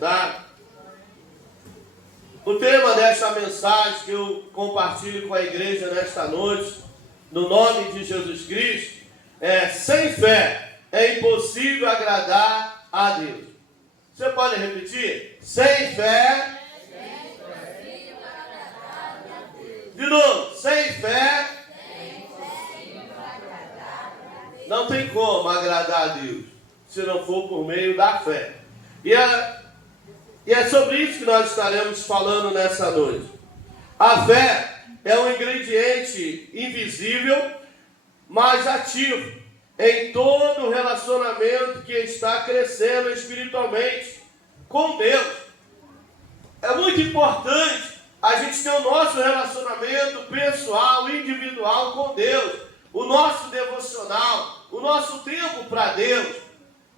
sentar. O tema desta mensagem que eu compartilho com a igreja nesta noite, no nome de Jesus Cristo, é: sem fé é impossível agradar a Deus. Você pode repetir? Sem fé. De novo, sem fé. Não tem como agradar a Deus se não for por meio da fé. E é sobre isso que nós estaremos falando nessa noite. A fé é um ingrediente invisível, mas ativo em todo o relacionamento que está crescendo espiritualmente com Deus. É muito importante a gente ter o nosso relacionamento pessoal, individual com Deus, o nosso devocional, o nosso tempo para Deus.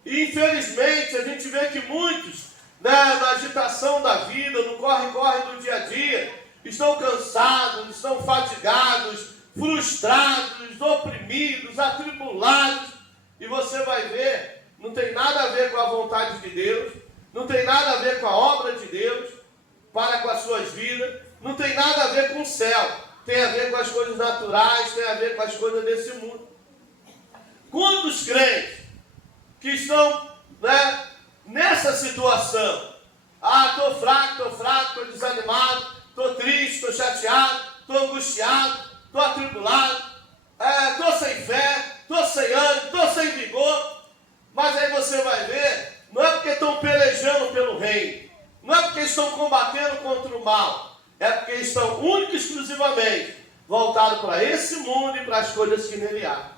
E infelizmente a gente vê que muitos, na agitação da vida, no corre-corre do dia a dia, estão cansados, estão fatigados, frustrados, oprimidos, atribulados. E você vai ver, não tem nada a ver com a vontade de Deus, não tem nada a ver com a obra de Deus para com as suas vidas, não tem nada a ver com o céu, tem a ver com as coisas naturais, tem a ver com as coisas desse mundo. Quantos crentes que estão, nessa situação? Estou fraco, estou desanimado, estou triste, estou chateado, estou angustiado, estou atribulado, estou sem fé, estou sem ânimo, estou sem vigor. Mas aí você vai ver, não é porque estão pelejando pelo reino, não é porque estão combatendo contra o mal, é porque estão única e exclusivamente voltados para esse mundo e para as coisas que nele há.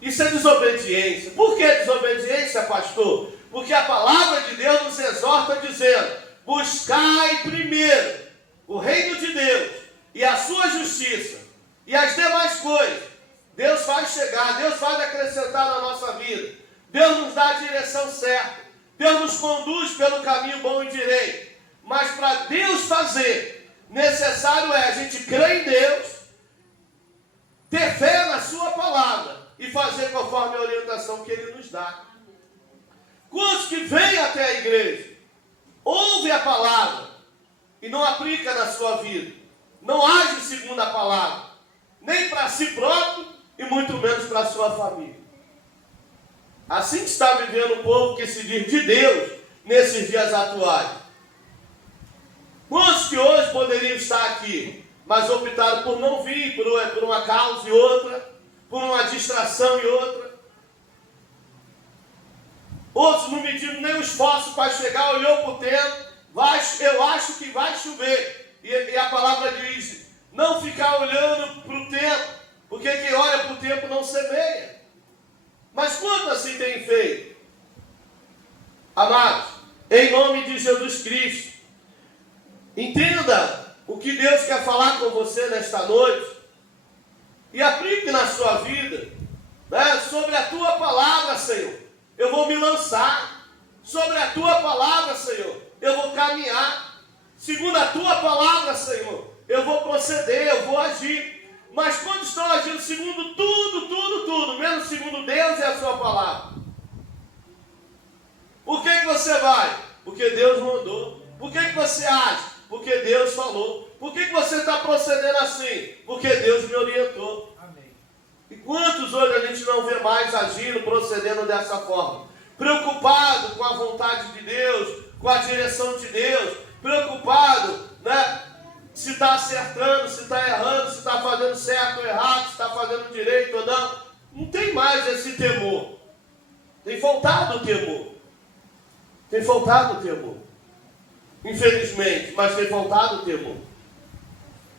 Isso é desobediência. Por que desobediência, pastor? Porque a palavra de Deus nos exorta dizendo: buscai primeiro o reino de Deus e a sua justiça, e as demais coisas Deus faz chegar, Deus faz acrescentar na nossa vida. Deus nos dá a direção certa, Deus nos conduz pelo caminho bom e direito. Mas para Deus fazer, necessário é a gente crer em Deus, ter fé na sua palavra e fazer conforme a orientação que Ele nos dá. Quantos que vêm até a igreja, ouve a palavra e não aplica na sua vida, não age segundo a palavra, nem para si próprio e muito menos para a sua família. Assim que está vivendo o povo que se diz de Deus nesses dias atuais. Quantos que hoje poderiam estar aqui, mas optaram por não vir, por uma causa e outra, por uma distração e outra. Outros não mediram nem o esforço para chegar, olhou para o tempo, eu acho que vai chover. E a palavra diz: não ficar olhando para o tempo, porque quem olha para o tempo não semeia. Mas quanto assim tem feito? Amados, em nome de Jesus Cristo, entenda o que Deus quer falar com você nesta noite e aplique na sua vida, sobre a tua palavra, Senhor. Eu vou me lançar sobre a tua palavra, Senhor. Eu vou caminhar segundo a tua palavra, Senhor. Eu vou proceder, eu vou agir. Mas quando estão agindo segundo tudo, menos segundo Deus e a sua palavra, por que você vai? Porque Deus mandou. Por que você age? Porque Deus falou. Por que você está procedendo assim? Porque Deus me orientou. Amém. E quantos hoje a gente não vê mais agindo, procedendo dessa forma? Preocupado com a vontade de Deus, com a direção de Deus, preocupado, se está acertando, se está errando, se está fazendo certo ou errado, se está fazendo direito ou não. Não tem mais esse temor. Tem faltado o temor. Tem faltado o temor. Infelizmente, mas tem faltado o temor.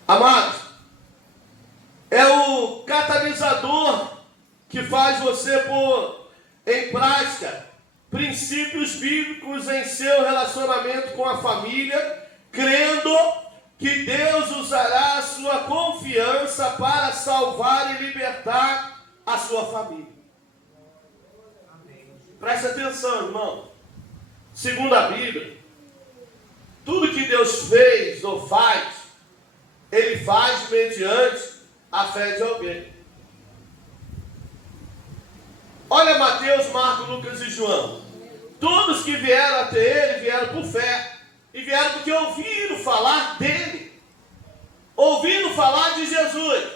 Amados, é o catalisador que faz você pôr em prática princípios bíblicos em seu relacionamento com a família, crendo que Deus usará a sua confiança para salvar e libertar a sua família. Preste atenção, irmão. Segundo a Bíblia, tudo que Deus fez ou faz, Ele faz mediante a fé de alguém. Olha Mateus, Marcos, Lucas e João. Todos que vieram até ele vieram por fé. E vieram porque ouviram falar dele. Ouviram falar de Jesus.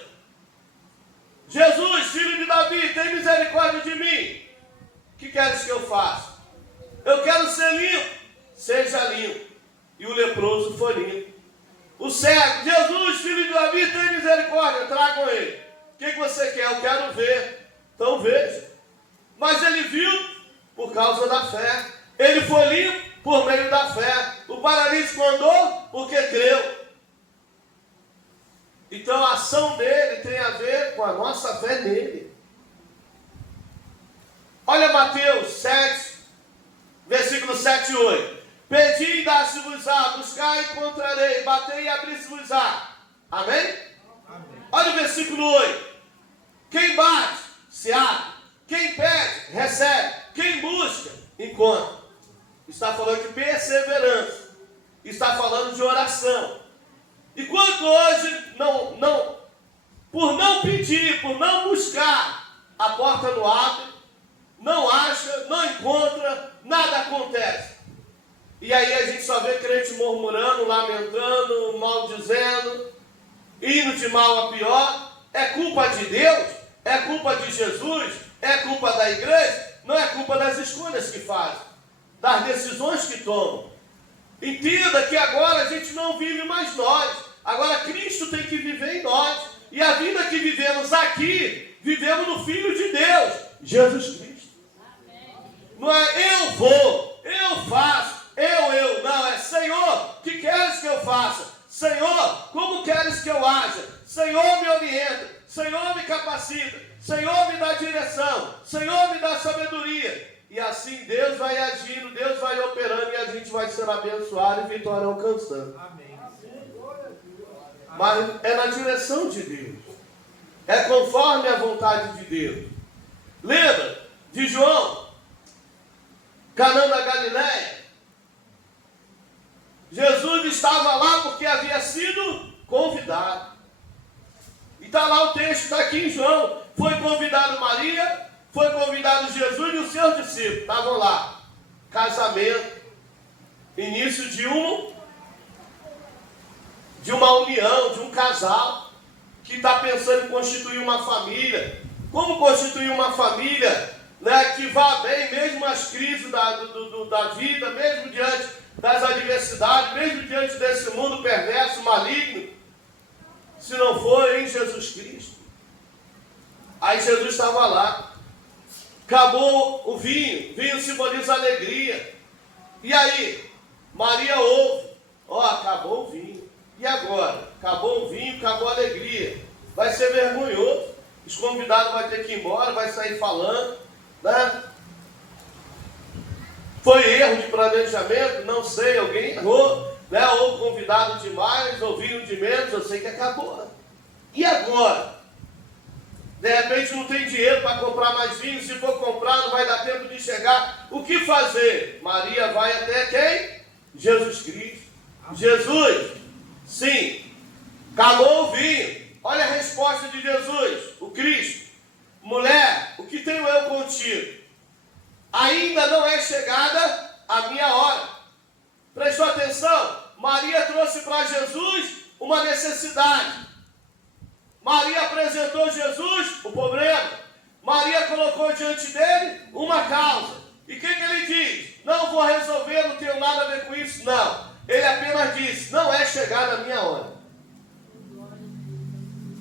Jesus, filho de Davi, tem misericórdia de mim. O que queres que eu faça? Eu quero ser limpo. Seja limpo. E o leproso foi limpo. O cego, Jesus, filho de Davi, tem misericórdia. Tragam ele. O que você quer? Eu quero ver. Então veja. Mas ele viu por causa da fé. Ele foi limpo por meio da fé. O paralítico andou porque creu. Então a ação dele tem a ver com a nossa fé nele. Olha Mateus 7, versículo 7 e 8. Pedi e dá-se-vos-á, buscai e encontrarei, batei e abri-se-vos-á. Amém? Amém? Olha o versículo 8. Quem bate, se abre. Quem pede, recebe. Quem busca, encontra. Está falando de perseverança. Está falando de oração. E quanto hoje, por não pedir, por não buscar, a porta não abre, não acha, não encontra, nada acontece. E aí a gente só vê crente murmurando, lamentando, maldizendo, indo de mal a pior. É culpa de Deus? É culpa de Jesus? É culpa da igreja? Não é culpa das escolhas que fazem, das decisões que tomam. Entenda que agora a gente não vive mais nós. Agora Cristo tem que viver em nós. E a vida que vivemos aqui, vivemos no Filho de Deus, Jesus Cristo. Não é eu vou, eu faço, eu. Não, é Senhor, o que queres que eu faça? Senhor, como queres que eu haja? Senhor, me orienta. Senhor, me capacita. Senhor, me dá direção. Senhor, me dá sabedoria. E assim Deus vai agindo, Deus vai operando e a gente vai sendo abençoado e vitória alcançando. Amém. Mas é na direção de Deus. É conforme a vontade de Deus. Lembra de João? Canaã da Galileia. Jesus estava lá porque havia sido convidado. E está lá o texto, está aqui em João. Foi convidado Maria, foi convidado Jesus e os seus discípulos. Estavam lá. Casamento. Início de uma união, de um casal que está pensando em constituir uma família. Como constituir uma família, né, que vá bem, mesmo as crises da vida, mesmo diante das adversidades, mesmo diante desse mundo perverso, maligno, se não for em Jesus Cristo. Aí Jesus estava lá. Acabou o vinho. Vinho simboliza alegria. E aí, Maria ouve. Acabou o vinho. E agora? Acabou o vinho, acabou a alegria. Vai ser vergonhoso. Os convidados vão ter que ir embora, vai sair falando, né? Foi erro de planejamento? Não sei, alguém errou, né? Ou convidado demais, ou vinho de menos, eu sei que acabou. Né? E agora? De repente não tem dinheiro para comprar mais vinho, se for comprar não vai dar tempo de chegar. O que fazer? Maria vai até quem? Jesus Cristo. Jesus, sim, acabou o vinho. Olha a resposta de Jesus, o Cristo. Mulher, o que tenho eu contigo? Ainda não é chegada a minha hora. Prestou atenção? Maria trouxe para Jesus uma necessidade. Maria apresentou Jesus o problema. Maria colocou diante dele uma causa. E o que ele diz? Não vou resolver, não tenho nada a ver com isso, não. Ele apenas disse, não é chegada a minha hora.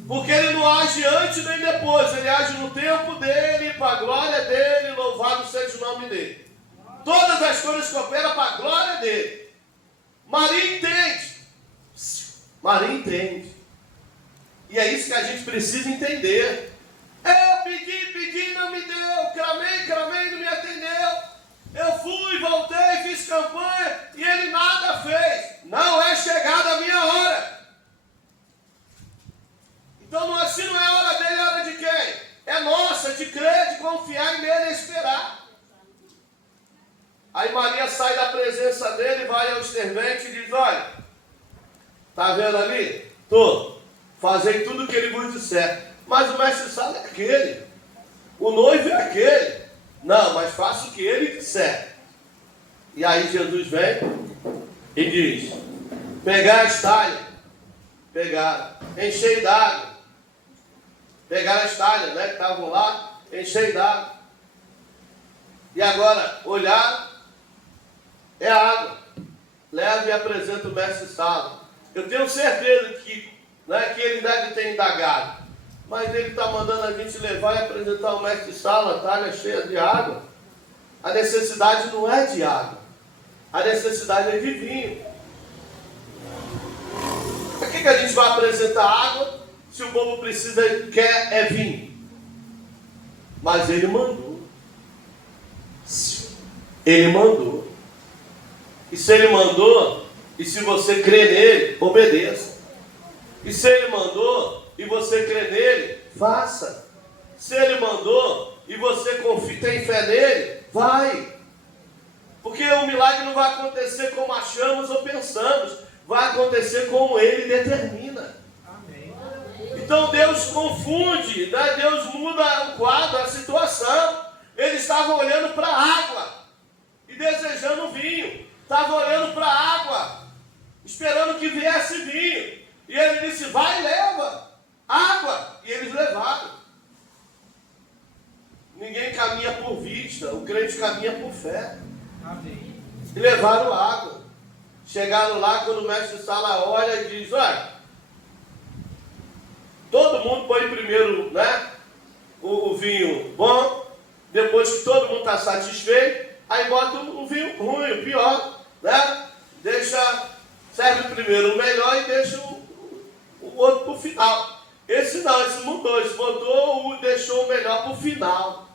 Porque ele não age antes nem depois, ele age no tempo dele, para a glória dele, louvado seja o nome dele. Todas as coisas que operam para a glória dele. Maria entende. Maria entende. E é isso que a gente precisa entender. Eu pedi, não me deu. Clamei, não me atendeu. Eu fui, voltei, fiz campanha e ele nada fez. Não é chegada a minha hora. Então, se não é hora dele, é hora de quem? É nossa, de crer, de confiar em nele e esperar. Aí Maria sai da presença dele, vai ao servente e diz, olha, tá vendo ali? Tô. Fazei tudo o que ele vos disser. Mas o mestre sala é aquele. O noivo é aquele. Não, mas faça o que ele disser. E aí Jesus vem e diz: pegar as talhas. Pegaram, enchei d'água. Pegaram as talhas, né, que estavam lá, enchei d'água. E agora, olhar, é água. Leva e apresenta o mestre Sala. Eu tenho certeza que, né, que ele deve ter indagado. Mas ele está mandando a gente levar e apresentar o mestre Sala, talha cheia de água. A necessidade não é de água. A necessidade é de vinho. Para que a gente vai apresentar água se o povo precisa, quer é vinho? Mas ele mandou. Ele mandou. E se ele mandou, e se você crê nele, obedeça. E se ele mandou, e você crê nele, faça. Se ele mandou, e você confia, tem fé nele, vai. Porque o milagre não vai acontecer como achamos ou pensamos. Vai acontecer como ele determina. Amém. Então Deus confunde, né? Deus muda o quadro, a situação. Eles estavam olhando para a água e desejando vinho. Estavam olhando para a água, esperando que viesse vinho. E ele disse: vai e leva água. E eles levaram. Ninguém caminha por vista, o crente caminha por fé. Amém. E levaram água. Chegaram lá, quando o mestre Sala olha e diz: olha, todo mundo põe primeiro, né, o vinho bom, depois que todo mundo está satisfeito, aí bota o vinho ruim, o pior, né? Serve primeiro o melhor e deixa o outro para o final. Esse não, esse mudou, esse botou, deixou o melhor para o final.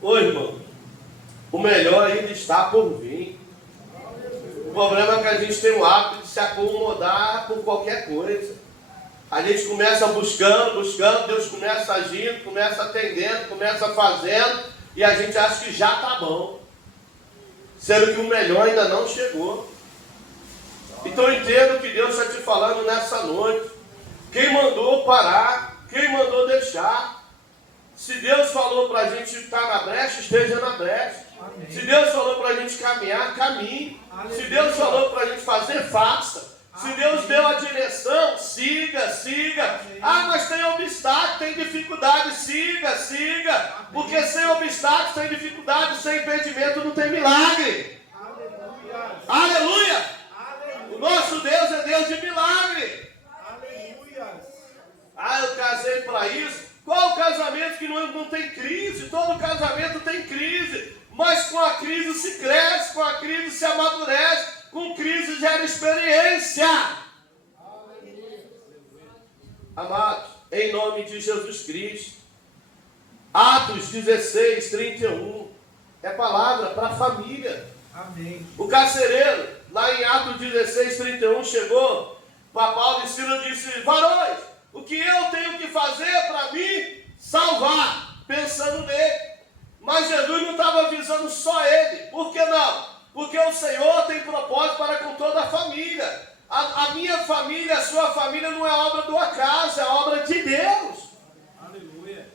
Ô irmão, o melhor ainda está por vir. O problema é que a gente tem o hábito de se acomodar por qualquer coisa. A gente começa buscando, Deus começa agindo, começa atendendo, começa fazendo, e a gente acha que já está bom. Sendo que o melhor ainda não chegou. Então entenda o que Deus está te falando nessa noite. Quem mandou parar, quem mandou deixar. Se Deus falou para a gente estar na brecha, esteja na brecha. Amém. Se Deus falou para a gente caminhar, caminhe. Aleluia. Se Deus falou para a gente fazer, faça. Se Deus deu a direção, siga. Amém. Ah, mas tem obstáculo, tem dificuldade, siga. Amém. Porque sem obstáculos, sem dificuldade, sem impedimento, não tem milagre. Aleluia. Aleluia. O nosso Deus é Deus de milagre. Aleluia. Ah, eu casei para isso. Qual o casamento que não tem crise? Todo casamento tem crise. Mas com a crise se cresce, com a crise se amadurece, com crise gera experiência. Amados, em nome de Jesus Cristo. Atos 16, 31. É palavra para a família. Amém. O carcereiro, lá em Atos 16, 31, chegou para Paulo e Silas e disse: varões, o que eu tenho que fazer para me salvar? Pensando nele. Mas Jesus não estava avisando só ele. Por que não? Porque o Senhor tem propósito para com toda a família. A minha família, a sua família não é obra do acaso, é obra de Deus. Aleluia.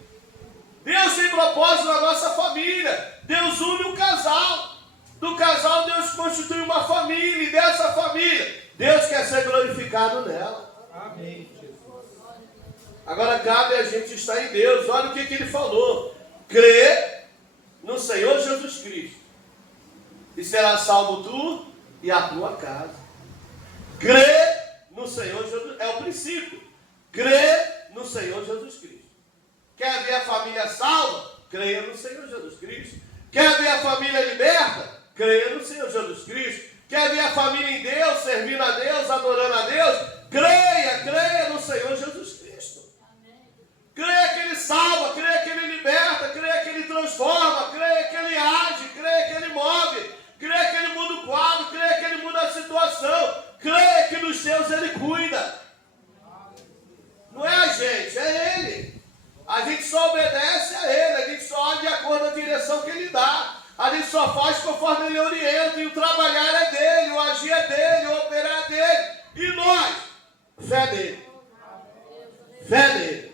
Deus tem propósito na nossa família. Deus une um casal. Do casal Deus constitui uma família. E dessa família, Deus quer ser glorificado nela. Amém. Agora cabe a gente estar em Deus. Olha o que ele falou. Crê no Senhor Jesus Cristo, e será salvo tu e a tua casa. Crê no Senhor Jesus, é o princípio. Crê no Senhor Jesus Cristo. Quer ver a família salva? Creia no Senhor Jesus Cristo. Quer ver a família liberta? Creia no Senhor Jesus Cristo. Quer ver a família em Deus, servindo a Deus, adorando a Deus? Creia no Senhor Jesus Cristo. Creia que Ele salva, creia que Ele liberta, creia que Ele transforma, creia que Ele age, creia que Ele move, creia que Ele muda o quadro, creia que Ele muda a situação, creia que dos seus Ele cuida. Não é a gente, é Ele. A gente só obedece a Ele, a gente só age de acordo com a direção que Ele dá. A gente só faz conforme Ele orienta, e o trabalhar é dele, o agir é dele, o operar é dele. E nós, fé nele. Fé nele.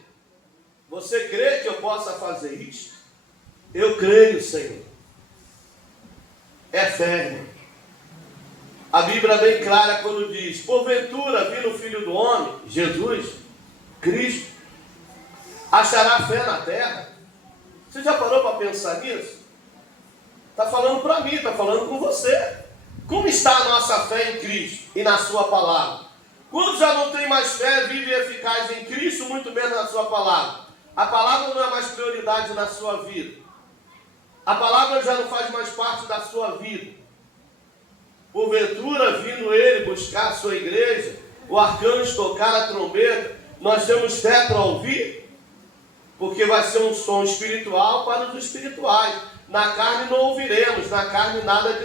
Você crê que eu possa fazer isso? Eu creio, Senhor. é fé, irmão. A Bíblia é bem clara quando diz: porventura vindo o Filho do Homem, Jesus, Cristo, achará fé na terra? Você já parou para pensar nisso? Está falando para mim, está falando com você. Como está a nossa fé em Cristo e na sua palavra? Quando já não tem mais fé viva e eficaz em Cristo, muito menos na sua palavra. A palavra não é mais prioridade na sua vida. A palavra já não faz mais parte da sua vida. Porventura, vindo ele buscar a sua igreja, o arcanjo tocar a trombeta, nós temos fé para ouvir? Porque vai ser um som espiritual para os espirituais. Na carne não ouviremos, na carne nada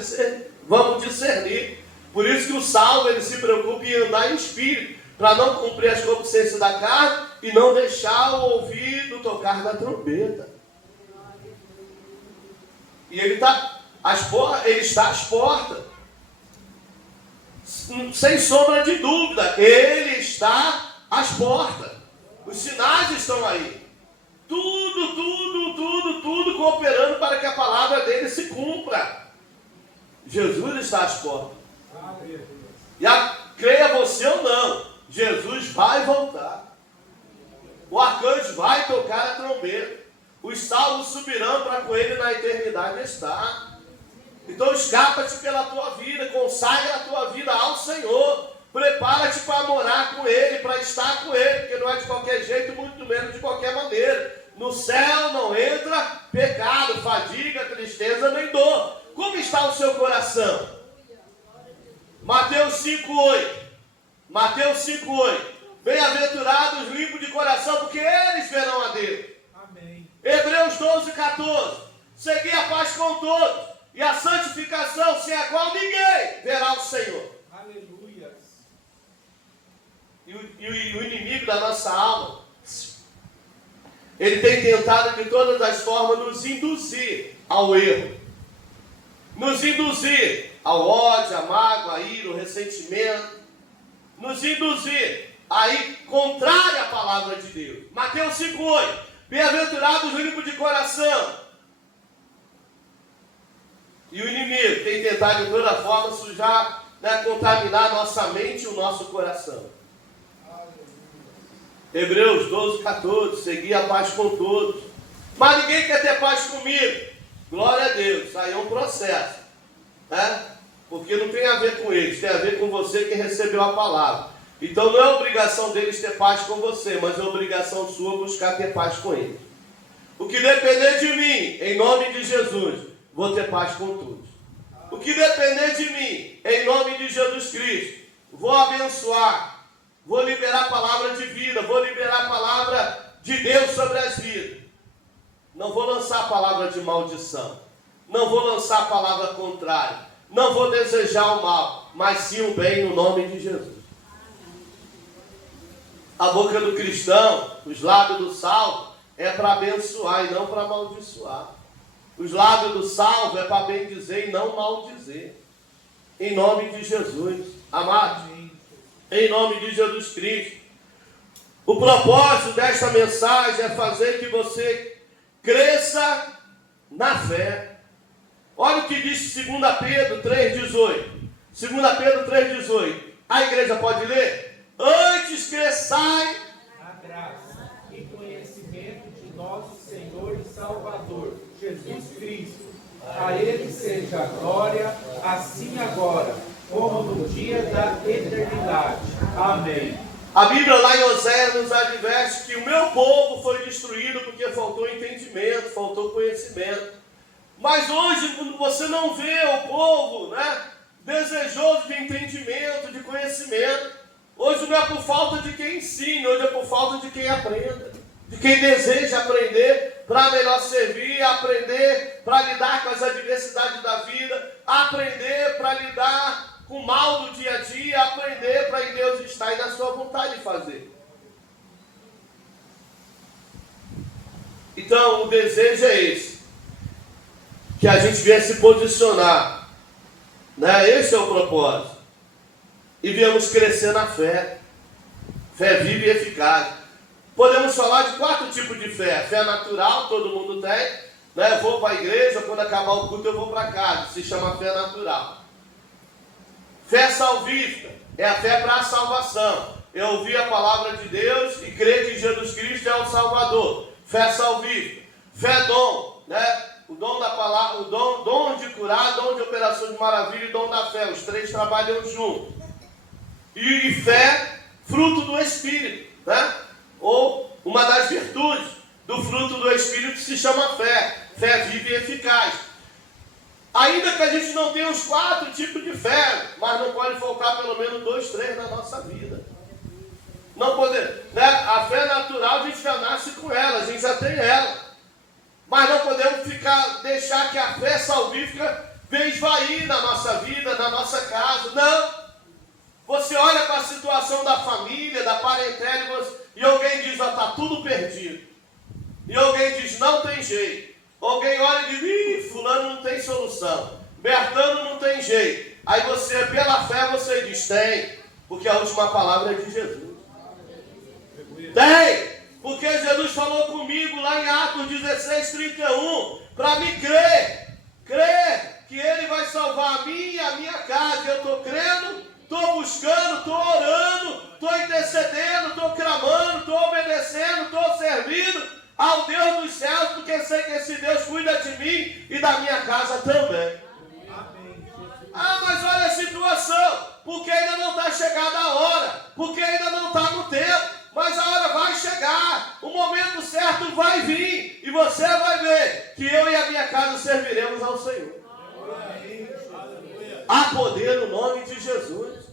vamos discernir. Por isso que o salvo, ele se preocupa em andar em espírito, para não cumprir as concupiscências da carne e não deixar o ouvido tocar na trombeta. E ele está às portas. Sem sombra de dúvida, ele está às portas. Os sinais estão aí. Tudo cooperando para que a palavra dele se cumpra. Jesus está às portas. E creia você ou não, Jesus vai voltar. O arcanjo vai tocar a trombeta. Os salvos subirão para com ele na eternidade estar. Então escapa-te pela tua vida, consagra a tua vida ao Senhor. Prepara-te para morar com ele, para estar com ele, porque não é de qualquer jeito, muito menos de qualquer maneira. No céu não entra pecado, fadiga, tristeza nem dor. Como está o seu coração? Mateus 5,8. Mateus 5,8. Bem-aventurados os limpos de coração, porque eles verão a Deus. Amém. Hebreus 12,14. Segui a paz com todos e a santificação, sem a qual ninguém verá o Senhor. Aleluia. E o inimigo da nossa alma, ele tem tentado de todas as formas nos induzir ao erro, nos induzir ao ódio, à mágoa, à ira, ao ressentimento, nos induzir a ir contrário à palavra de Deus. Mateus 5,8. Bem-aventurados os limpos de coração. E o inimigo tem tentado de toda forma sujar, contaminar a nossa mente e o nosso coração. Hebreus 12,14. Segui a paz com todos. Mas ninguém quer ter paz comigo. Glória a Deus. Aí é um processo. Porque não tem a ver com eles, tem a ver com você que recebeu a palavra. Então não é obrigação deles ter paz com você, mas é obrigação sua buscar ter paz com eles. O que depender de mim, em nome de Jesus, vou ter paz com todos. O que depender de mim, em nome de Jesus Cristo, vou abençoar, vou liberar a palavra de vida, vou liberar a palavra de Deus sobre as vidas. Não vou lançar a palavra de maldição, não vou lançar a palavra contrária, não vou desejar o mal, mas sim o bem no nome de Jesus. A boca do cristão, os lábios do salvo, é para abençoar e não para amaldiçoar. Os lábios do salvo é para bendizer e não maldizer. Em nome de Jesus. Amados, em nome de Jesus Cristo. O propósito desta mensagem é fazer que você cresça na fé. Olha o que diz 2 Pedro 3,18. 2 Pedro 3,18. A igreja pode ler? Antes cresçai a graça e conhecimento de nosso Senhor e Salvador, Jesus Cristo. A Ele seja a glória, assim agora, como no dia da eternidade. Amém. A Bíblia lá em Oséias nos adverte que o meu povo foi destruído porque faltou entendimento, faltou conhecimento. Mas hoje você não vê o povo, desejoso de entendimento, de conhecimento. Hoje não é por falta de quem ensina, hoje é por falta de quem aprenda, de quem deseja aprender para melhor servir, aprender para lidar com as adversidades da vida, aprender para lidar com o mal do dia a dia, aprender para em Deus estar e na sua vontade de fazer. Então o desejo é esse, que a gente venha se posicionar, esse é o propósito. E viemos crescer na fé. Fé viva e eficaz. Podemos falar de 4 tipos de fé. Fé natural, todo mundo tem. Né? Eu vou para a igreja, quando acabar o culto eu vou para casa. Se chama fé natural. Fé salvífica é a fé para a salvação. Eu ouvi a palavra de Deus e creio que Jesus Cristo é o Salvador. Fé salvífica. Fé dom, né? O dom da palavra, o dom de curar, dom de operação de maravilha e dom da fé. Os três trabalham juntos. E fé, fruto do Espírito, né? Ou uma das virtudes do fruto do Espírito que se chama fé. Fé viva e eficaz. Ainda que a gente não tenha os 4 tipos de fé, mas não pode faltar pelo menos 2, 3 na nossa vida. Não poder, né? A fé natural a gente já nasce com ela, a gente já tem ela. Mas não podemos deixar que a fé salvífica venha esvair na nossa vida, na nossa casa. Não. Você olha para a situação da família, da parentela, e alguém diz, está tudo perdido. E alguém diz, não tem jeito. Alguém olha e diz, fulano não tem solução. Bertano não tem jeito. Aí você, pela fé, você diz, tem. Porque a última palavra é de Jesus. Tem. Porque Jesus falou comigo lá em Atos 16:31, para me crer que Ele vai salvar a mim e a minha casa. Eu estou crendo, estou buscando, estou orando, estou intercedendo, estou clamando, estou obedecendo, estou servindo ao Deus dos céus, porque sei que esse Deus cuida de mim e da minha casa também. Ah, mas olha a situação, porque ainda não está chegada a hora, porque ainda não está no tempo. Mas a hora vai chegar, o momento certo vai vir, e você vai ver que eu e a minha casa serviremos ao Senhor. Há poder no nome de Jesus.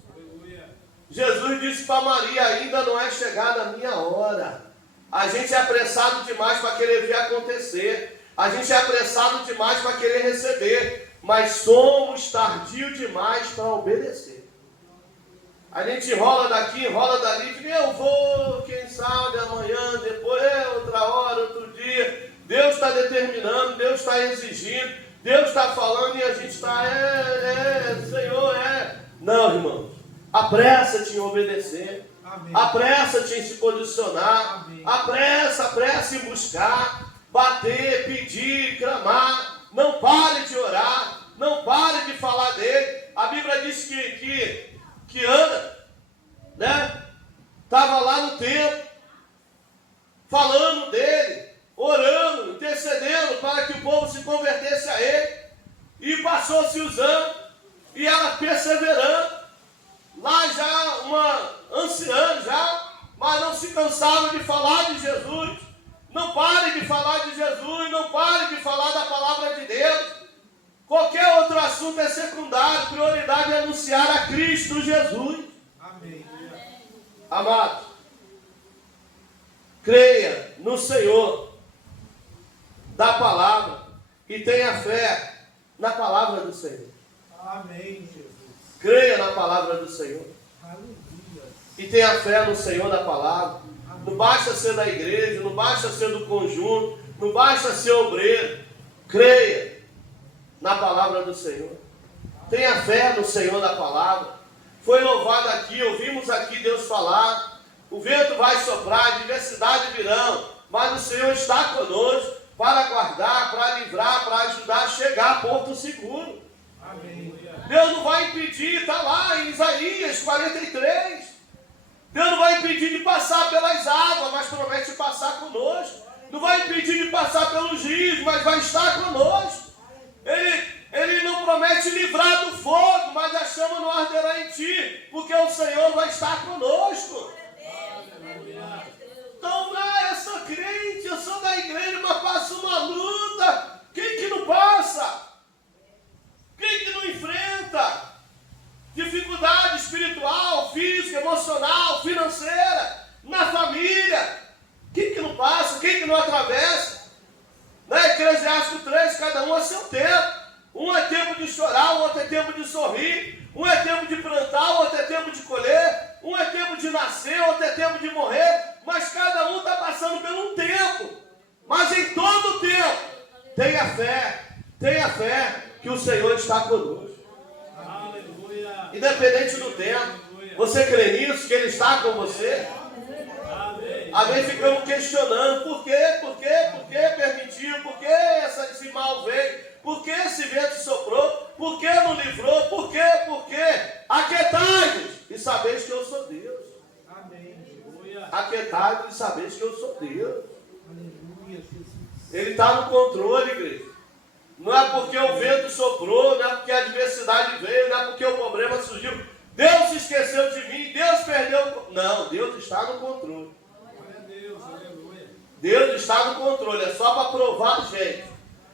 Jesus disse para Maria, ainda não é chegada a minha hora. A gente é apressado demais para querer ver acontecer. A gente é apressado demais para querer receber. Mas somos tardios demais para obedecer. A gente enrola daqui, enrola dali, que eu vou, quem sabe, amanhã, depois, outra hora, outro dia. Deus está determinando, Deus está exigindo, Deus está falando e a gente está, Senhor, Não, irmãos, apressa-te em obedecer, apressa-te em se posicionar, apressa em buscar, bater, pedir, clamar. Não pare de orar, não pare de falar dele. A Bíblia diz que Ana, né, estava lá no templo, falando dele, orando, intercedendo para que o povo se convertesse a ele, e passou-se os anos, e ela perseverando, lá já uma anciã já, mas não se cansava de falar de Jesus. Não pare de falar de Jesus, não pare de falar da palavra de Deus. Qualquer outro assunto é secundário, prioridade é anunciar a Cristo Jesus. Amém. Amados, creia no Senhor da palavra e tenha fé na palavra do Senhor. Amém, Jesus. Creia na palavra do Senhor. Aleluia. E tenha fé no Senhor da palavra. Amém. Não basta ser da igreja, não basta ser do conjunto, não basta ser obreiro. Creia na palavra do Senhor. Tenha fé no Senhor da palavra. Foi louvado aqui, ouvimos aqui Deus falar. O vento vai soprar, a diversidade virão, mas o Senhor está conosco para guardar, para livrar, para ajudar a chegar a porto seguro. Amém. Deus não vai impedir, está lá em Isaías 43. Deus não vai impedir de passar pelas águas, mas promete passar conosco. Não vai impedir de passar pelos rios, mas vai estar conosco. Ele não promete livrar do fogo, mas a chama não arderá em ti, porque o Senhor vai estar conosco. Então, eu sou crente, eu sou da igreja, mas passo uma luta. Quem que não passa? Quem que não enfrenta? Dificuldade espiritual, física, emocional, financeira, na família. Quem que não passa? Quem que não atravessa? Na Eclesiastes 3, cada um a seu tempo. Um é tempo de chorar, o outro é tempo de sorrir. Um é tempo de plantar, o outro é tempo de colher. Um é tempo de nascer, o outro é tempo de morrer. Mas cada um está passando por um tempo. Mas em todo o tempo, tenha fé que o Senhor está conosco. Independente do tempo. Você crê nisso, que Ele está com você? Amém? Ficamos questionando por quê permitiu, por que esse mal veio, por que esse vento soprou, por que não livrou, por quê? Aquietai-vos e sabeis que eu sou Deus. Amém. Aquietai-vos e sabeis que eu sou Deus. Aleluia, Jesus. Ele está no controle, igreja. Não é porque o vento soprou, não é porque a adversidade veio, não é porque o problema surgiu. Deus se esqueceu de mim, Deus perdeu. Não, Deus está no controle. Glória a Deus, aleluia. Deus está no controle, é só para provar a gente.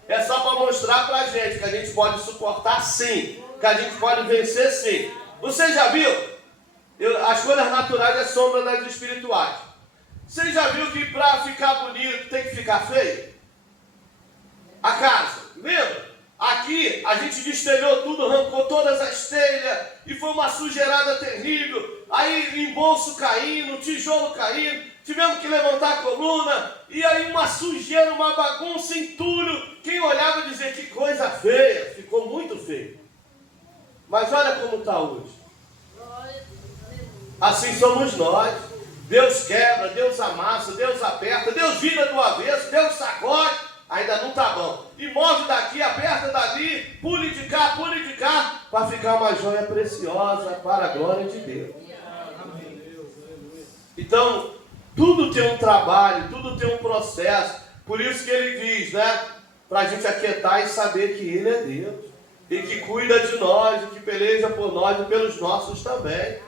É só para mostrar para a gente que a gente pode suportar sim, que a gente pode vencer sim. Você já viu? As coisas naturais é sombra das espirituais. Você já viu que para ficar bonito tem que ficar feio? A casa, lembra? Aqui a gente destelhou tudo, arrancou todas as telhas e foi uma sujeirada terrível. Aí embolso caindo, tijolo caindo, tivemos que levantar a coluna e aí uma sujeira, uma bagunça, entulho. Quem olhava dizia que coisa feia, ficou muito feio. Mas olha como está hoje. Assim somos nós. Deus quebra, Deus amassa, Deus aperta, Deus vira do avesso, Deus sacode. Ainda não está bom. E move daqui, aperta dali, pule de cá, para ficar uma joia preciosa para a glória de Deus. Então, tudo tem um trabalho, tudo tem um processo. Por isso que ele diz, né? Para a gente aquietar e saber que ele é Deus. E que cuida de nós, e que peleja por nós e pelos nossos também.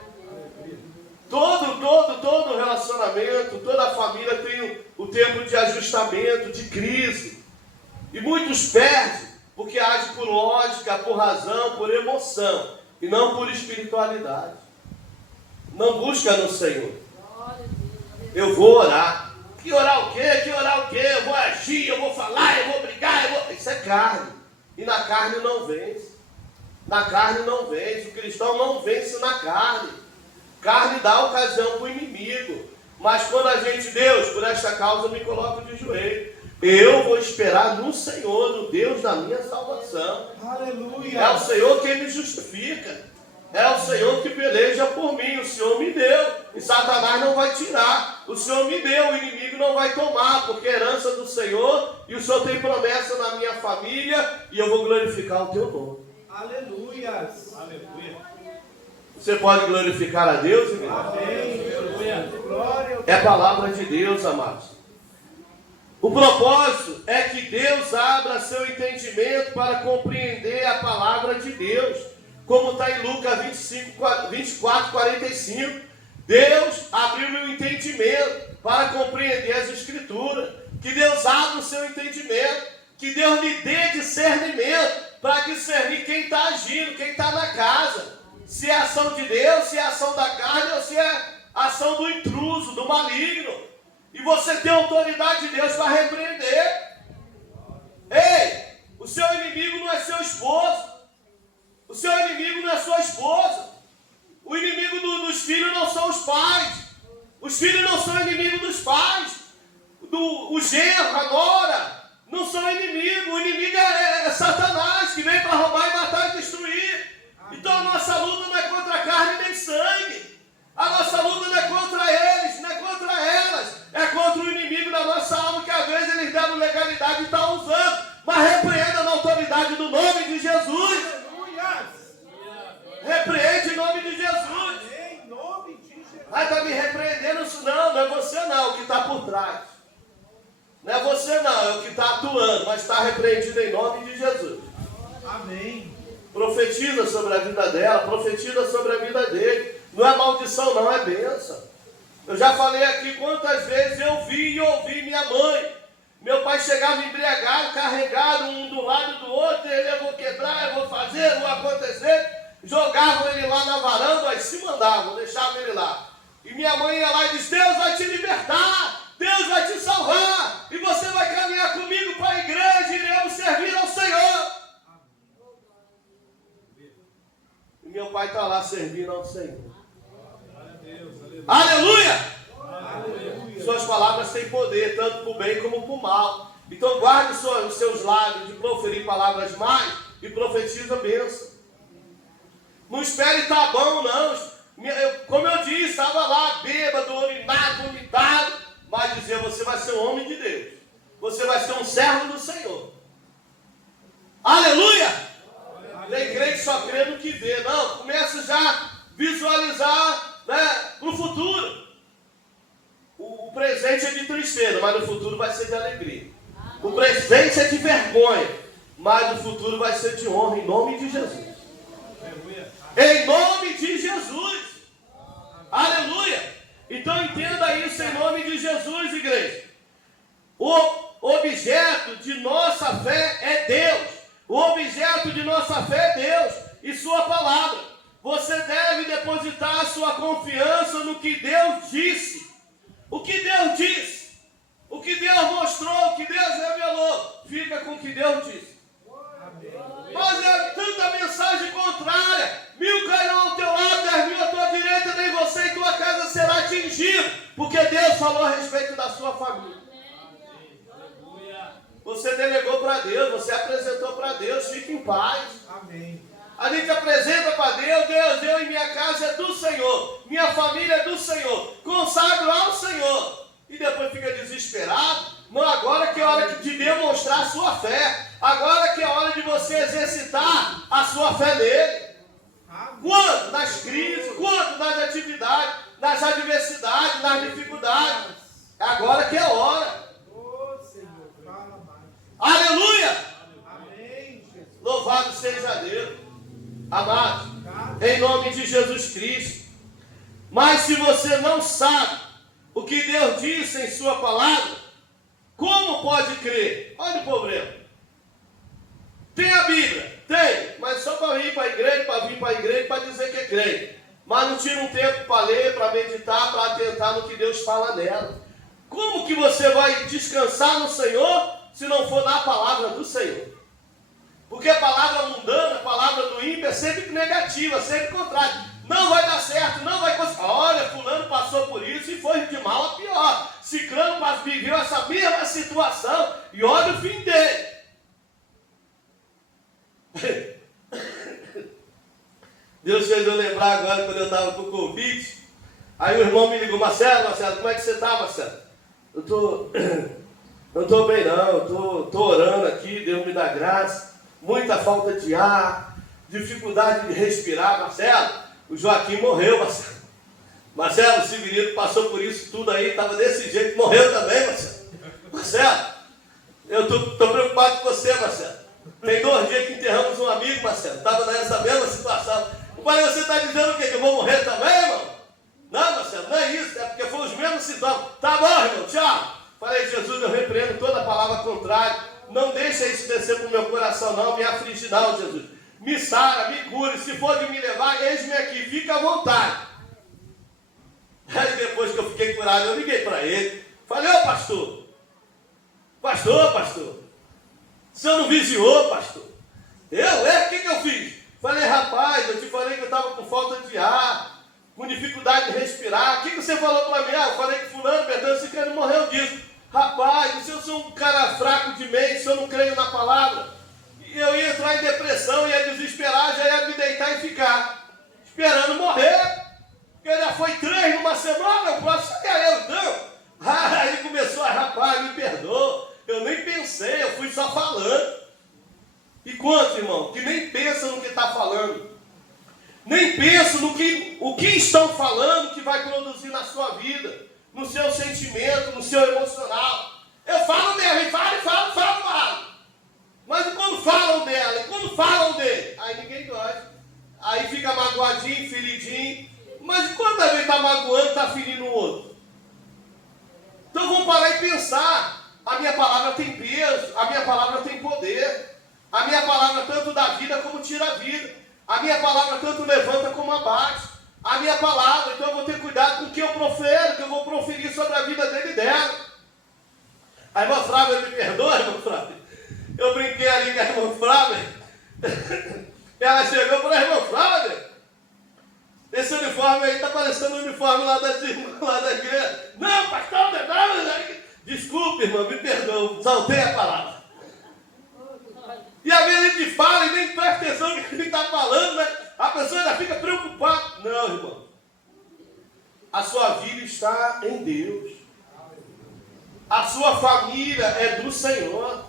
Todo relacionamento, toda família tem o tempo de ajustamento, de crise. E muitos perdem, porque agem por lógica, por razão, por emoção, e não por espiritualidade. Não busca no Senhor. Eu vou orar. Que orar o quê? Eu vou agir, eu vou falar, eu vou brigar, Isso é carne. E na carne não vence. Na carne não vence. O cristão não vence na carne. Carne dá ocasião para o inimigo. Mas quando a gente, Deus, por esta causa eu me coloco de joelho. Eu vou esperar no Senhor, no Deus da minha salvação. Aleluia. É o Senhor quem me justifica. É o Senhor que peleja por mim. O Senhor me deu. E Satanás não vai tirar. O Senhor me deu. O inimigo não vai tomar. Porque é herança do Senhor. E o Senhor tem promessa na minha família. E eu vou glorificar o teu nome. Aleluia. Aleluia. Você pode glorificar a Deus, igreja? Amém. Glória. É a palavra de Deus, amados. O propósito é que Deus abra seu entendimento para compreender a palavra de Deus. Como está em Lucas 24, 45. Deus abriu meu entendimento para compreender as Escrituras. Que Deus abra o seu entendimento. Que Deus lhe dê discernimento para discernir quem está agindo, quem está na casa. Se é ação de Deus, se é ação da carne ou se é ação do intruso, do maligno. E você tem autoridade de Deus para repreender. Ei, o seu inimigo não é seu esposo. O seu inimigo não é sua esposa. O inimigo dos filhos não são os pais. Os filhos não são inimigos dos pais. O genro, a nora, não são inimigos. O inimigo é Satanás, que vem para roubar e matar e destruir. Então a nossa luta não é contra a carne nem sangue. A nossa luta não é contra eles, não é contra elas. É contra o inimigo da nossa alma, que às vezes eles deram legalidade e estão usando. Mas repreenda na autoridade do nome de Jesus. Repreende em nome de Jesus. Em nome de Jesus. Vai estar me repreendendo isso? Não é você não, o que está por trás. Não é você não, é o que está atuando, mas está repreendido em nome de Jesus. Amém. Profetiza sobre a vida dela, profetiza sobre a vida dele. Não é maldição não, é bênção. Eu já falei aqui quantas vezes eu vi e ouvi minha mãe. Meu pai chegava embriagado, carregado, um do lado do outro, ele, eu vou quebrar, eu vou fazer, eu vou acontecer. Jogavam ele lá na varanda, aí se mandavam, deixavam ele lá. E minha mãe ia lá e disse, Deus vai te libertar, Deus vai te salvar, e você vai caminhar comigo para a igreja, e iremos servir ao Senhor. E meu pai está lá servindo ao Senhor. Aleluia! Aleluia! Suas palavras têm poder, tanto para o bem como para o mal. Então guarde os seus lábios de proferir palavras mais e profetiza bênção. Não espere estar bom, não. Como eu disse, estava lá, bêbado, urinado, vomitado. mas dizer: você vai ser um homem de Deus. Você vai ser um servo do Senhor. Aleluia! Tem crente que só crê no que vê. Não, começa já a visualizar, né, para o futuro. O presente é de tristeza, mas no futuro vai ser de alegria. O presente é de vergonha, mas no futuro vai ser de honra, em nome de Jesus. Em nome de Jesus. Aleluia! Então entenda isso em nome de Jesus, igreja. O objeto de nossa fé é Deus. O objeto de nossa fé é Deus e sua palavra. Você deve depositar a sua confiança no que Deus disse. O que Deus disse, o que Deus mostrou, o que Deus revelou, fica com o que Deus disse. Mas é tanta mensagem contrária. 1000 cairão ao teu lado, 10.000 à tua direita, nem você e tua casa será atingido, porque Deus falou a respeito da sua família. Você delegou para Deus, você apresentou para Deus, fique em paz. Amém. A gente apresenta para Deus: Deus, eu e minha casa é do Senhor, minha família é do Senhor, consagro ao Senhor. E depois fica desesperado. Não, agora que é hora de demonstrar a sua fé. Agora que é hora de você exercitar a sua fé nele. Quando? Nas crises, quando? Nas atividades, nas adversidades, nas dificuldades. Agora que é hora. Aleluia! Amém, Jesus. Louvado seja Deus. Amados, em nome de Jesus Cristo. Mas se você não sabe o que Deus disse em sua palavra, como pode crer? Olha o problema. Tem a Bíblia? Tem, mas só para vir para a igreja, para dizer que é crente. Mas não tira um tempo para ler, para meditar, para atentar no que Deus fala nela. Como que você vai descansar no Senhor se não for na palavra do Senhor? Porque a palavra mundana, a palavra do ímpio é sempre negativa, sempre contrária. Não vai dar certo, não vai conseguir. Olha, fulano passou por isso e foi de mal a pior. Ciclano viveu essa mesma situação e olha o fim dele. Deus fez eu lembrar agora quando eu estava com o Covid. Aí o irmão me ligou: Marcelo, como é que você está, Marcelo? Eu não estou bem não, eu estou orando aqui, Deus me dá graça. Muita falta de ar, dificuldade de respirar. Marcelo, o Joaquim morreu, Marcelo. Marcelo, o Severino passou por isso tudo aí, estava desse jeito, morreu também, Marcelo. Marcelo, eu estou preocupado com você, Marcelo. Tem 2 dias que enterramos um amigo, Marcelo, estava nessa mesma situação. Eu falei: você está dizendo o quê? Que eu vou morrer também, irmão? Não, Marcelo, não é isso, é porque foram os mesmos sintomas. Tá bom, irmão, tchau. Falei: Jesus, eu repreendo toda palavra contrária. Não deixa isso descer para o meu coração, não. Me aflige, não, Jesus. Me sara, me cure. Se for de me levar, eis-me aqui. Fica à vontade. Aí depois que eu fiquei curado, eu liguei para ele. Falei: ô pastor. Pastor. O senhor não vigiou, pastor? O que eu fiz? Falei: rapaz, eu te falei que eu estava com falta de ar, com dificuldade de respirar. O que você falou para mim? Eu falei que fulano, Betânia, esse cara morreu disso. Rapaz, se eu sou um cara fraco de mente, se eu não creio na palavra, eu ia entrar em depressão, ia desesperar, já ia me deitar e ficar esperando morrer. Porque já foi 3 numa semana, o próximo seria eu, então. Aí ele começou: rapaz, me perdoa, eu nem pensei, eu fui só falando. E quantos, irmão, que nem pensam no que está falando, nem pensam no que estão falando que vai produzir na sua vida, no seu sentimento, no seu emocional. Eu falo mesmo, e falo. Mas e quando falam dela, e quando falam dele, aí ninguém gosta. Aí fica magoadinho, feridinho. Mas e quando a gente está magoando, está ferindo o outro? Então vamos parar e pensar. A minha palavra tem peso, a minha palavra tem poder. A minha palavra tanto dá vida como tira a vida. A minha palavra tanto levanta como abate. A minha palavra, então eu vou ter cuidado com o que eu profero, que eu vou proferir sobre a vida dele e dela. A irmã Flávia, me perdoa, irmã Flávia. Eu brinquei ali com a irmã Flávia. Ela chegou para a irmã Flávia: esse uniforme aí está parecendo o uniforme lá das irmãs, lá da igreja. Não, pastor, não. Desculpe, irmã, me perdoa, saltei a palavra. E às vezes a gente fala e nem presta atenção no que ele está falando, né? A pessoa ainda fica preocupada. Não, irmão. A sua vida está em Deus. A sua família é do Senhor.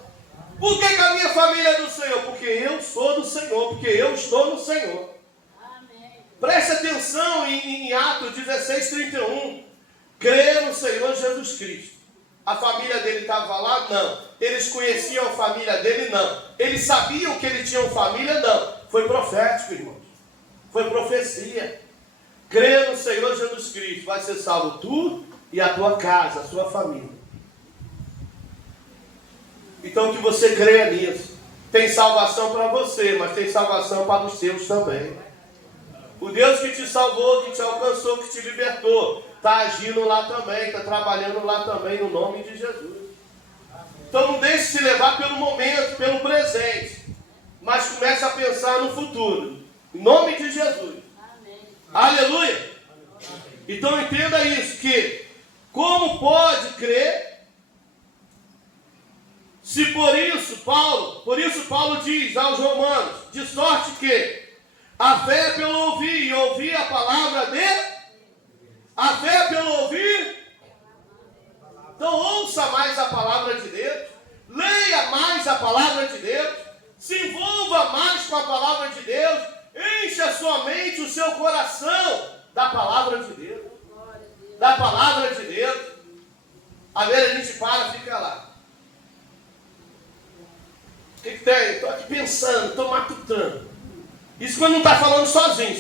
Por que a minha família é do Senhor? Porque eu sou do Senhor, porque eu estou no Senhor. Amém. Preste atenção em Atos 16:31. Crê no Senhor Jesus Cristo. A família dele estava lá? Não. Eles conheciam a família dele? Não. Eles sabiam que ele tinha uma família? Não. Foi profético, irmãos. Foi profecia. Crê no Senhor Jesus Cristo. Vai ser salvo tu e a tua casa, a sua família. Então que você creia nisso. Tem salvação para você, mas tem salvação para os seus também. O Deus que te salvou, que te alcançou, que te libertou, está agindo lá também, está trabalhando lá também, no nome de Jesus. Então não deixe se levar pelo momento, pelo presente, mas comece a pensar no futuro. Em nome de Jesus. Amém. Aleluia. Então entenda isso, que como pode crer, se por isso Paulo diz aos romanos, de sorte que a fé é pelo ouvir, e ouvir a palavra de... A fé é pelo ouvir. Então ouça mais a palavra de Deus, leia mais a palavra de Deus, se envolva mais com a palavra de Deus, encha a sua mente, o seu coração da palavra de Deus. Da palavra de Deus. Às vezes a gente para, fica lá. O que tem? Estou aqui pensando, estou matutando. Isso quando não está falando sozinho.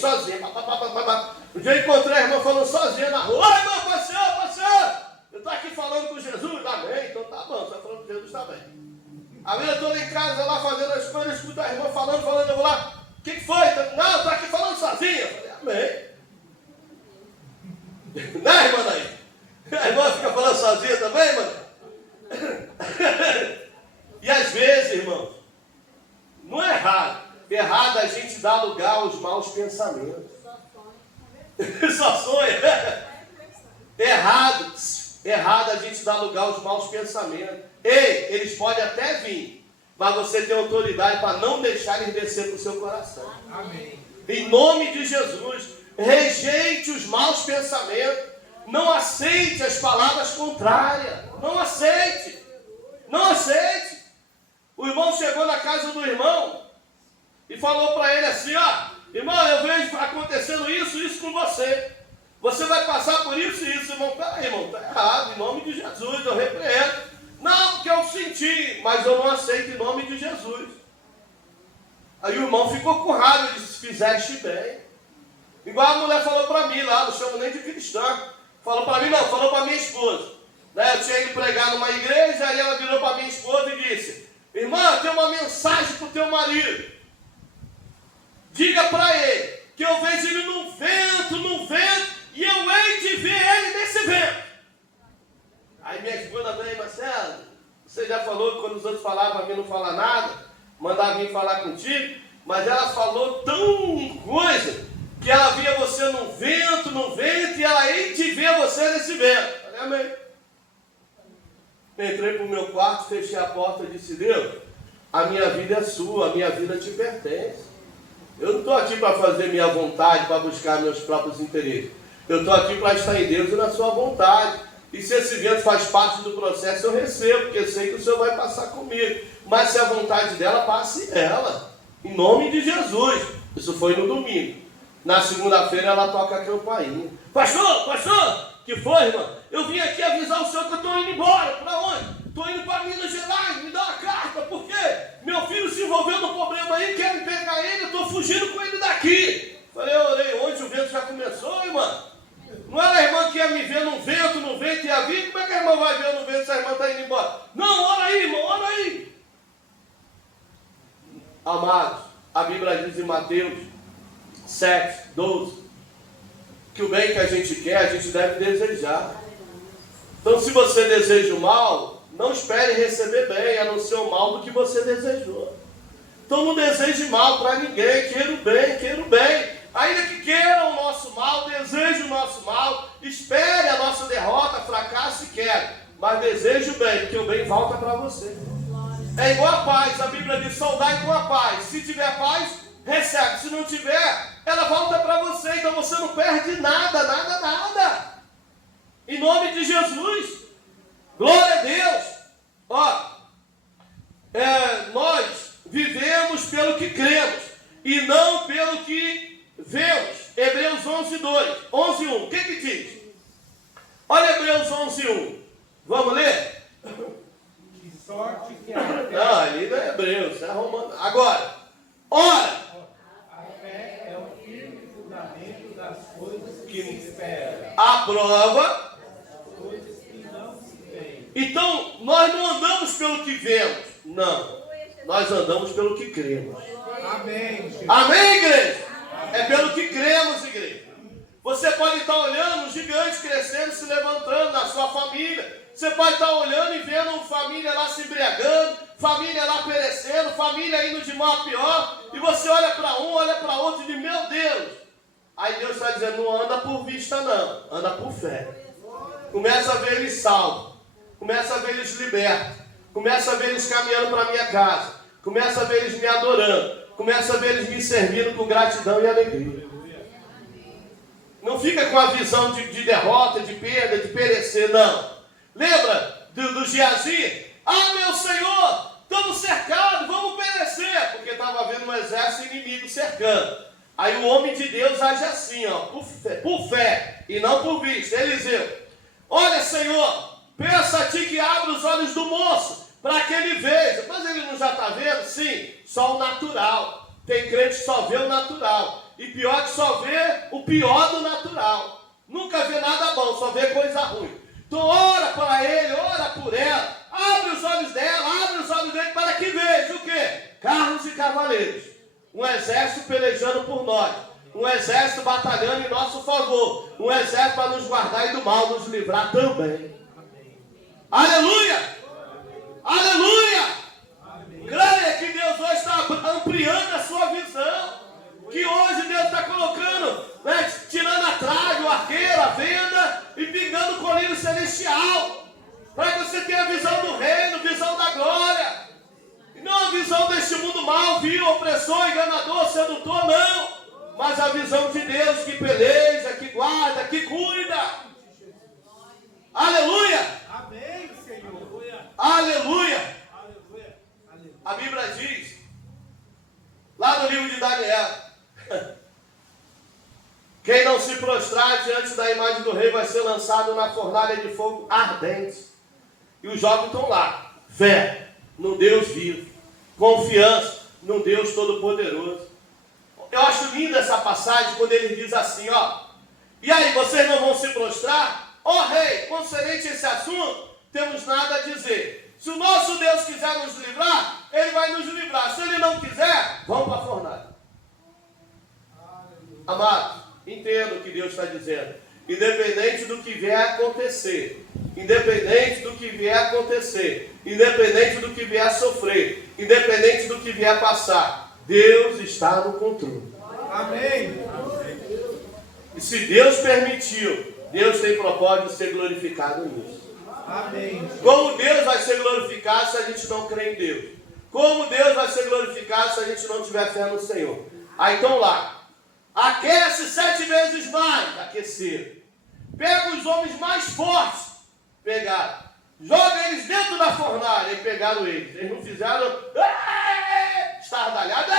Um dia eu encontrei a irmã falando sozinha na rua. Oi, irmão, pastor, eu estou aqui falando com Jesus. Amém, então tá bom, você está falando com Jesus, tá bem. A vezes eu estou lá em casa, lá fazendo as coisas, escuto a irmã falando, eu vou lá. O que foi? Não, eu estou aqui falando sozinha. Eu falei, amém. Né, irmã daí? A irmã fica falando sozinha também, mano? E às vezes, irmãos, não é errado. Errado a gente dar lugar aos maus pensamentos. Só sonha. Errado a gente dar lugar aos maus pensamentos. Ei, eles podem até vir, mas você tem autoridade para não deixar eles descer para o seu coração. Amém. Em nome de Jesus, rejeite os maus pensamentos. Não aceite as palavras contrárias. Não aceite. Não aceite. O irmão chegou na casa do irmão e falou para ele assim, ó, irmão, eu vejo acontecendo isso com você. Você vai passar por isso e isso, irmão. Peraí, irmão, está errado, em nome de Jesus, eu repreendo. Não, porque eu senti, mas eu não aceito em nome de Jesus. Aí o irmão ficou com raiva, ele disse, fizeste bem. Igual a mulher falou para mim lá, não chamo nem de cristã. Falou para mim, não, falou para minha esposa. Né, eu tinha ido pregar numa igreja, aí ela virou para minha esposa e disse, irmã, tem uma mensagem para o teu marido. Diga para ele que eu vejo ele no vento, e eu hei de ver ele nesse vento. Aí minha esposa vem, Marcelo, você já falou que quando os outros falavam, a mim não fala nada, mandava vir falar contigo, mas ela falou tão coisa, que ela via você no vento, e ela hei de ver você nesse vento. Falei, amém. Entrei para o meu quarto, fechei a porta e disse, Deus, a minha vida é sua, a minha vida te pertence. Eu não estou aqui para fazer minha vontade, para buscar meus próprios interesses. Eu estou aqui para estar em Deus e na sua vontade. E se esse vento faz parte do processo, eu recebo, porque eu sei que o Senhor vai passar comigo. Mas se a vontade dela, passe ela. Em nome de Jesus. Isso foi no domingo. Na segunda-feira ela toca a campainha. Pastor, que foi, irmã? Eu vim aqui avisar o senhor que eu estou indo embora. Para onde? Estou indo para Minas Gerais, me dá uma carta. Por quê? Meu filho se envolveu no problema aí, quer me pegar ele, eu estou fugindo com ele daqui. Falei, eu orei, onde o vento já começou, irmã? Não era a irmã que ia me ver no vento ia vir? Como é que a irmã vai ver no vento se a irmã está indo embora? Não, ora aí, irmão, ora aí. Amados, a Bíblia diz em Mateus 7:12, que o bem que a gente quer, a gente deve desejar. Então, se você deseja o mal, não espere receber bem, a não ser o mal do que você desejou. Então, não deseje mal para ninguém, queira o bem. Ainda que queiram o nosso mal, deseje o nosso mal, espere a nossa derrota, fracasso e queda, mas deseje o bem, porque o bem volta para você. É igual a paz, a Bíblia diz, saudai com a paz. Se tiver paz, recebe. Se não tiver, ela volta para você. Então você não perde nada. Em nome de Jesus. Glória a Deus! Ó, nós vivemos pelo que cremos e não pelo que vemos. Hebreus 11:2, 11:1. O que diz? Olha Hebreus 11:1. Vamos ler? De sorte que a fé... Não, ali não é Hebreus, é Romano. Agora, ora, A fé é o firme fundamento das coisas que se esperam, a prova. coisas que não se veem. Então, nós não andamos pelo que vemos. Não. Nós andamos pelo que cremos. Amém, Jesus. Amém, igreja? É pelo que cremos, igreja. Você pode estar olhando um gigante crescendo, se levantando na sua família. Você pode estar olhando e vendo família lá se embriagando, família lá perecendo, família indo de mal a pior. E você olha para um, olha para outro e diz, meu Deus. Aí Deus está dizendo, não anda por vista não, anda por fé. Começa a ver eles salvos. Começa a ver eles libertos. Começa a ver eles caminhando para a minha casa. Começa a ver eles me adorando. Começa a ver eles me servindo com gratidão e alegria. Não fica com a visão de derrota, de perda, de perecer, não. Lembra do Geazi? Ah, meu Senhor, estamos cercados, vamos perecer. Porque estava havendo um exército inimigo cercando. Aí o homem de Deus age assim, ó, por fé e não por vista. Eliseu, olha, Senhor, peço a ti que abra os olhos do moço, para que ele veja. Mas ele não já está vendo? Sim, só o natural. Tem crente que só vê o natural. E pior que só vê o pior do natural. Nunca vê nada bom, só vê coisa ruim. Então ora para ele, ora por ela. Abre os olhos dela, abre os olhos dele para que veja o quê? Carros e cavaleiros. Um exército pelejando por nós. Um exército batalhando em nosso favor. Um exército para nos guardar e do mal nos livrar também. Aleluia! Aleluia! Creia que Deus hoje está ampliando a sua visão. Que hoje Deus está colocando, né, tirando a trave, o arqueiro, a venda e pingando o colírio celestial. Para que você tenha a visão do reino, visão da glória. E não a visão deste mundo mal, vil, opressor, enganador, sedutor, não. Mas a visão de Deus que peleja, que guarda, que cuida. Aleluia! Amém, Senhor. Aleluia! A Bíblia diz, lá no livro de Daniel, quem não se prostrar diante da imagem do rei vai ser lançado na fornalha de fogo ardente. E os jovens estão lá. Fé no Deus vivo. Confiança no Deus Todo-Poderoso. Eu acho linda essa passagem quando ele diz assim, ó. E aí, vocês não vão se prostrar? Ó rei, concernente a esse assunto, temos nada a dizer. Se o nosso Deus quiser nos livrar, ele vai nos livrar. Se ele não quiser, vamos para a fornalha. Amados, entenda o que Deus está dizendo. Independente do que vier a acontecer, independente do que vier a acontecer, independente do que vier a sofrer, independente do que vier a passar, Deus está no controle. Amém. E se Deus permitiu, Deus tem propósito de ser glorificado nisso. Amém. Como Deus vai ser glorificado se a gente não crê em Deus? Como Deus vai ser glorificado se a gente não tiver fé no Senhor? Aí então lá. Aquece 7 vezes mais. Aquecer. Pega os homens mais fortes. Pegaram. Joga eles dentro da fornalha. E pegaram eles. Eles não fizeram estardalhado.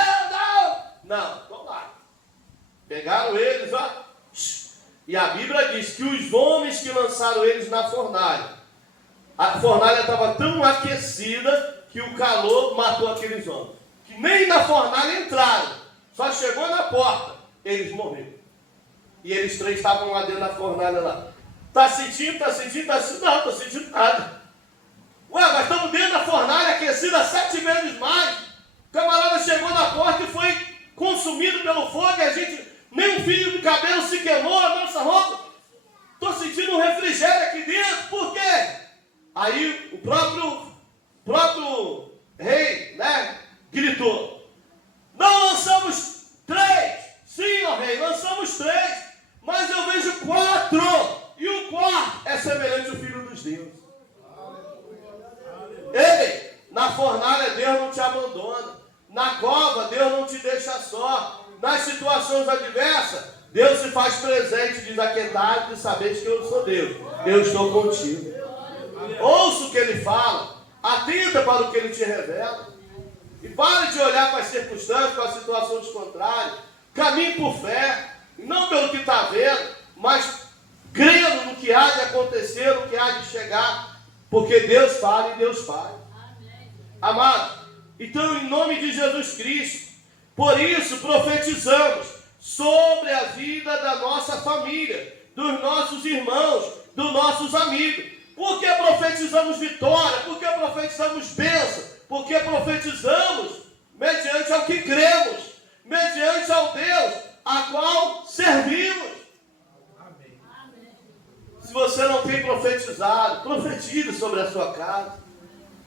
Não, estão lá. Pegaram eles, ó. E a Bíblia diz que os homens que lançaram eles na fornalha, a fornalha estava tão aquecida que o calor matou aqueles homens. Que nem na fornalha entraram. Só chegou na porta. Eles morreram. E eles 3 estavam lá dentro da fornalha lá. Está sentindo? Está sentindo? Está sentindo? Não, estou sentindo nada. Ué, mas estamos dentro da fornalha aquecida 7 vezes mais. O camarada chegou na porta e foi consumido pelo fogo e a gente, nem um fio de cabelo se queimou, a nossa roupa. Estou sentindo um refrigério aqui dentro. Por quê? Aí o próprio rei, né, gritou. Não lançamos 3. Sim, ó rei, lançamos 3, mas eu vejo 4, e o 4 é semelhante ao Filho dos deuses. Ei, na fornalha Deus não te abandona, na cova Deus não te deixa só, nas situações adversas Deus se faz presente, diz aquietai e sabeis que eu sou Deus, eu estou contigo. Ouça o que ele fala. Atenta para o que ele te revela. E pare de olhar para as circunstâncias, para as situações contrárias. Caminhe por fé. Não pelo que está vendo, mas crendo no que há de acontecer, no que há de chegar. Porque Deus fala e Deus faz. Amado, então em nome de Jesus Cristo, por isso profetizamos sobre a vida da nossa família, dos nossos irmãos, dos nossos amigos. Por que profetizamos vitória? Por que profetizamos bênção? Porque profetizamos mediante ao que cremos, mediante ao Deus a qual servimos. Amém. Se você não tem profetizado, profetize sobre a sua casa.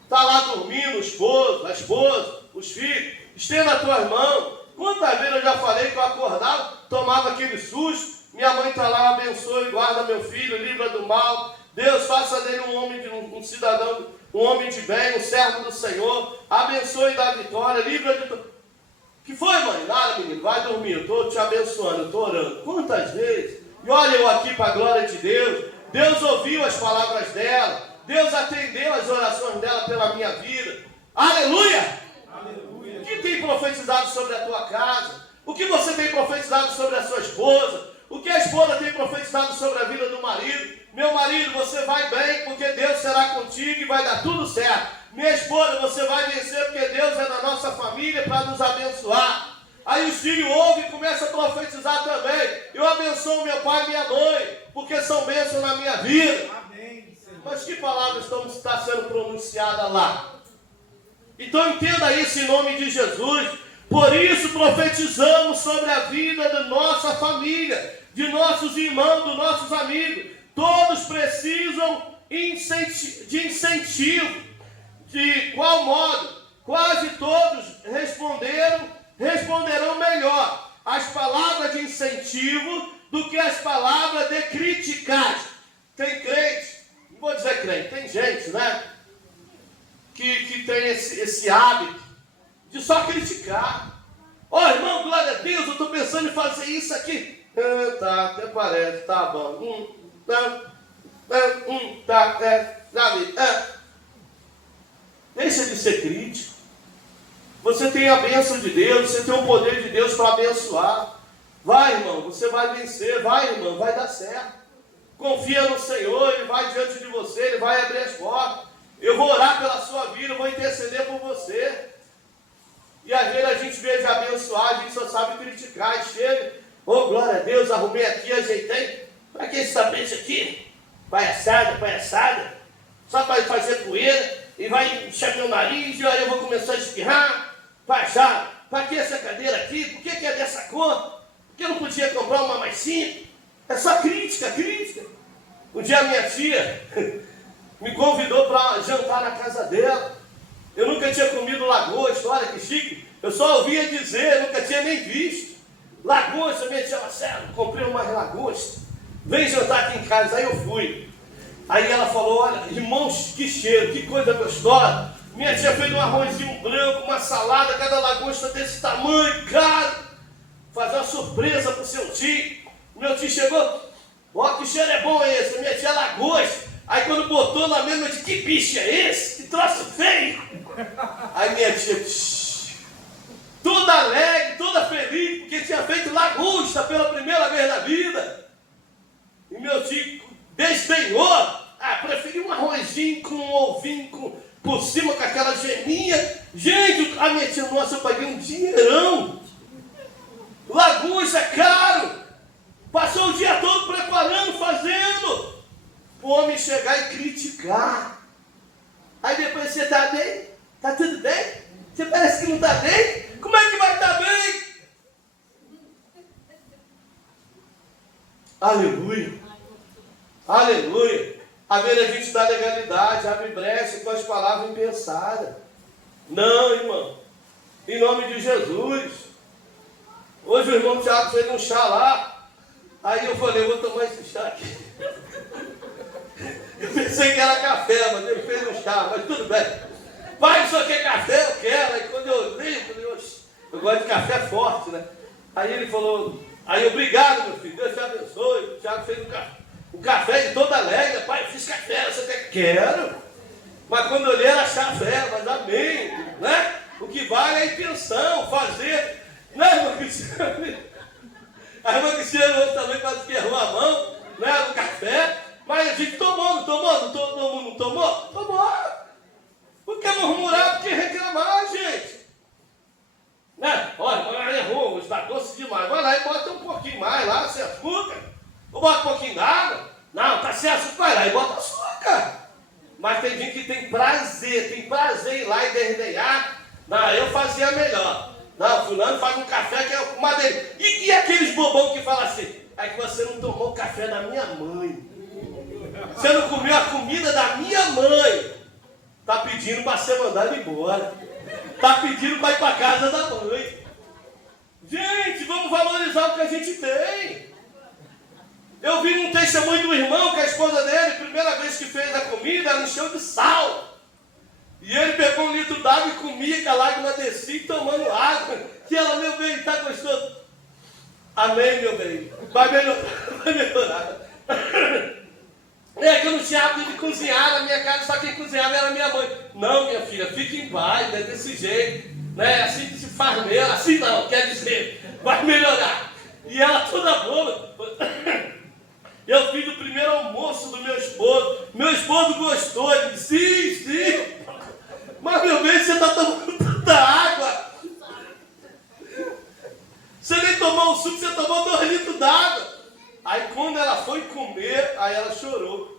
Está lá dormindo o esposo, a esposa, os filhos, estenda as tuas mãos. Quantas vezes eu já falei que eu acordava, tomava aquele susto, minha mãe está lá, abençoe, guarda meu filho, livra do mal. Deus, faça dele um homem, um cidadão, um homem de bem, um servo do Senhor. Abençoe e dá vitória, livra de... Que foi, mãe? Nada, menino, vai dormir, eu estou te abençoando, eu estou orando. Quantas vezes? E olha eu aqui para a glória de Deus. Deus ouviu as palavras dela. Deus atendeu as orações dela pela minha vida. Aleluia! Aleluia. O que tem profetizado sobre a tua casa? O que você tem profetizado sobre a sua esposa? O que a esposa tem profetizado sobre a vida do marido? Meu marido, você vai bem porque Deus será contigo e vai dar tudo certo. Minha esposa, você vai vencer porque Deus é na nossa família para nos abençoar. Aí os filhos ouvem e começam a profetizar também. Eu abençoo meu pai e minha mãe, porque são bênçãos na minha vida. Amém, Senhor. Mas que palavras está sendo pronunciada lá? Então entenda isso em nome de Jesus. Por isso profetizamos sobre a vida da nossa família, de nossos irmãos, dos nossos amigos. Todos precisam de incentivo. De qual modo? Quase todos responderão melhor as palavras de incentivo do que as palavras de críticas. Tem crente, não vou dizer crente, tem gente, né? Que tem esse hábito de só criticar. Ó, irmão, glória a Deus, eu estou pensando em fazer isso aqui. Tá, até parece, tá bom. Já vi. Deixa de ser crítico. Você tem a bênção de Deus, você tem o poder de Deus para abençoar. Vai, irmão, você vai vencer. Vai, irmão, vai dar certo. Confia no Senhor, Ele vai diante de você, Ele vai abrir as portas. Eu vou orar pela sua vida, eu vou interceder por você. E às vezes a gente vê de abençoar, a gente só sabe criticar. E chega, oh glória a Deus, arrumei aqui, ajeitei. Para que esse tapete aqui? Palhaçada. Só para fazer poeira. E vai encher meu nariz, e aí eu vou começar a espirrar. Para que essa cadeira aqui? Por que é dessa cor? Por que eu não podia comprar uma mais simples? É só crítica. Um dia a minha tia me convidou para jantar na casa dela. Eu nunca tinha comido lagosta, olha que chique. Eu só ouvia dizer, nunca tinha nem visto. Lagosta, minha tia Marcelo, comprei umas lagostas. Vem jantar aqui em casa, aí eu fui. Aí ela falou, olha, irmãos, que cheiro, que coisa gostosa. Minha tia fez um arrozinho branco, uma salada, cada lagosta desse tamanho, caro. Fazer uma surpresa para o seu tio. Meu tio chegou, ó, que cheiro é bom esse, minha tia lagosta. Aí quando botou na mesa, eu disse, que bicho é esse? Que troço feio. Aí minha tia, toda alegre, toda feliz, porque tinha feito lagosta pela primeira vez na vida. E meu tio desdenhou, preferiu um arrozinho com um ovinho por cima, com aquela geminha. Gente, a minha tia, nossa, eu paguei um dinheirão. Lagosta é caro. Passou o dia todo preparando, fazendo. O homem chegar e criticar. Aí depois você está bem? Está tudo bem? Você parece que não está bem? Como é que vai estar bem? Aleluia. Aleluia. A ver a gente dá legalidade, abre brecha com as palavras impensadas. Não, irmão. Em nome de Jesus. Hoje o irmão Tiago fez um chá lá. Aí eu falei, eu vou tomar esse chá aqui. Eu pensei que era café, mas ele fez um chá, mas tudo bem. Pai, isso aqui é café? Eu quero. Aí quando eu li, eu falei, eu gosto de café forte, né? Aí ele falou, aí obrigado, meu filho, Deus te abençoe. O Tiago fez um café. O café de todo alegre, pai, eu fiz café, você quer? Quero. Mas quando eu olhei era café, mas amém, né? O que vale é a intenção, fazer, né, irmã Cristiane? A irmã Cristiane também quase que errou a mão, né, no café, mas a gente tomou, não tomou? Todo mundo não tomou? Tomou. Por que murmurar? Por que reclamar, gente? Né? Olha, errou, está doce demais. Vai lá e bota um pouquinho mais lá, sem açúcar. Ou bota um pouquinho d'água. Não, tá sem açúcar, vai lá e bota açúcar. Mas tem gente que tem prazer em ir lá e desdenhar. Não, eu fazia melhor. Não, fulano faz um café que é uma delícia. E aqueles bobão que falam assim, é que você não tomou o café da minha mãe. Você não comeu a comida da minha mãe. Está pedindo para ser mandado embora. Está pedindo para ir para a casa da mãe. Gente, vamos valorizar o que a gente tem. Eu vi um testemunho do irmão que a esposa dele, primeira vez que fez a comida, ela encheu de sal. E ele pegou 1 litro d'água e comia, que a lágrima descia tomando água. Que ela, meu bem, está gostoso. Amém, meu bem. Vai melhorar. Vai melhorar. É que eu não tinha hábito de cozinhar na minha casa, só quem cozinhava era minha mãe. Não, minha filha, fique em paz, é desse jeito. Né? Assim que se faz mesmo. Assim não, quer dizer, vai melhorar. E ela toda boa. Eu fiz o primeiro almoço do meu esposo. Meu esposo gostou. Ele disse, sim. Mas, meu bem, você está tomando tanta água. Você nem tomou o suco, você tomou 2 litros d'água. Aí, quando ela foi comer, aí ela chorou.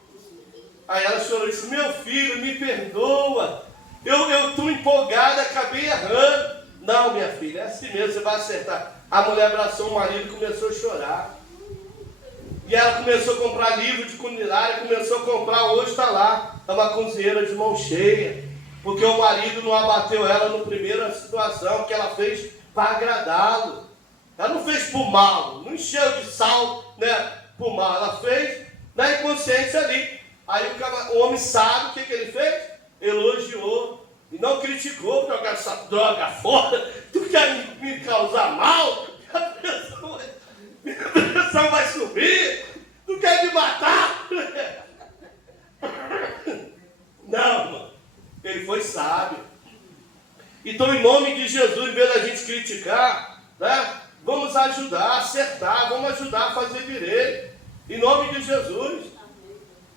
Aí ela chorou e disse, meu filho, me perdoa. Eu estou empolgada, acabei errando. Não, minha filha, é assim mesmo, você vai acertar. A mulher abraçou o marido e começou a chorar. E ela começou a comprar livro de culinária, começou a comprar, hoje está lá. É uma cozinheira de mão cheia. Porque o marido não abateu ela na primeira situação, que ela fez para agradá-lo. Ela não fez por mal, não encheu de sal, né, por mal. Ela fez na inconsciência ali. Aí o homem sabe o que ele fez? Elogiou. E não criticou, jogar essa droga fora. Tu quer me causar mal? Minha pressão vai subir. Tu quer me matar? Não, irmão. Ele foi sábio. Então, em nome de Jesus, em vez da gente criticar, né, vamos ajudar, acertar, vamos ajudar a fazer direito. Em nome de Jesus.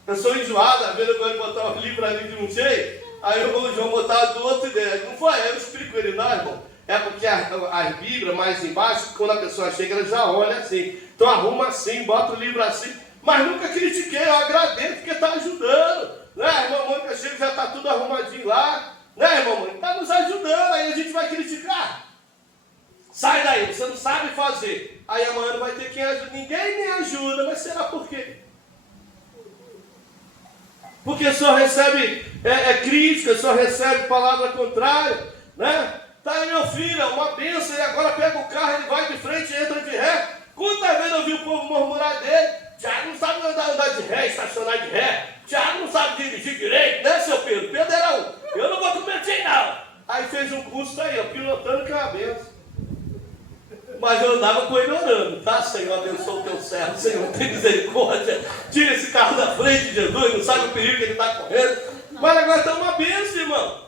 Eu sou enjoado, às vezes eu gosto de botar um livro ali de um jeito, aí o João botar do outro ideia. Não foi, eu explico ele, não, irmão. É porque as Bíblias mais embaixo, quando a pessoa chega, ela já olha assim. Então arruma assim, bota o livro assim. Mas nunca critiquei, eu agradeço porque está ajudando. Né, irmã Mônica chega, já está tudo arrumadinho lá. Né, irmã Mônica? Está nos ajudando, aí a gente vai criticar. Sai daí, você não sabe fazer. Aí amanhã não vai ter quem ajude. Ninguém me ajuda, mas será por quê? Porque só recebe crítica, só recebe palavra contrária, né? Tá aí meu filho, é uma bênção, e agora pega o carro, ele vai de frente, entra de ré. Quantas vezes eu vi o povo murmurar dele? Tiago não sabe andar de ré, estacionar de ré. Tiago não sabe dirigir direito, né, seu Pedro? Pedro era um. Eu não vou competir, não. Aí fez um curso aí, ó, pilotando, que é uma bênção. Mas eu andava com ele orando, tá? Senhor, abençoa o teu servo, Senhor, tem misericórdia. Tira esse carro da frente, Jesus, não sabe o perigo que ele está correndo. Mas agora está uma bênção, irmão.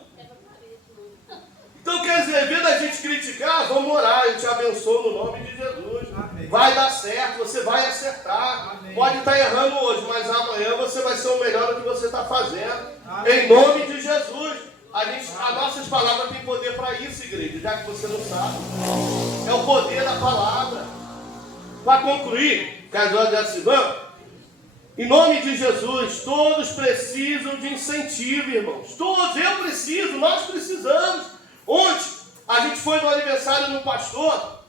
Então, quer dizer, em vez da gente criticar, vamos orar. Eu te abençoo no nome de Jesus. Amém. Vai dar certo, você vai acertar. Amém. Pode estar errando hoje, mas amanhã você vai ser o melhor do que você está fazendo. Amém. Em nome de Jesus. As nossas palavras têm poder para isso, igreja, já que você não sabe. É o poder da palavra. Para concluir, Casal de Assimão, em nome de Jesus, todos precisam de incentivo, irmãos. Todos, eu preciso, nós precisamos. Ontem, a gente foi no aniversário do pastor,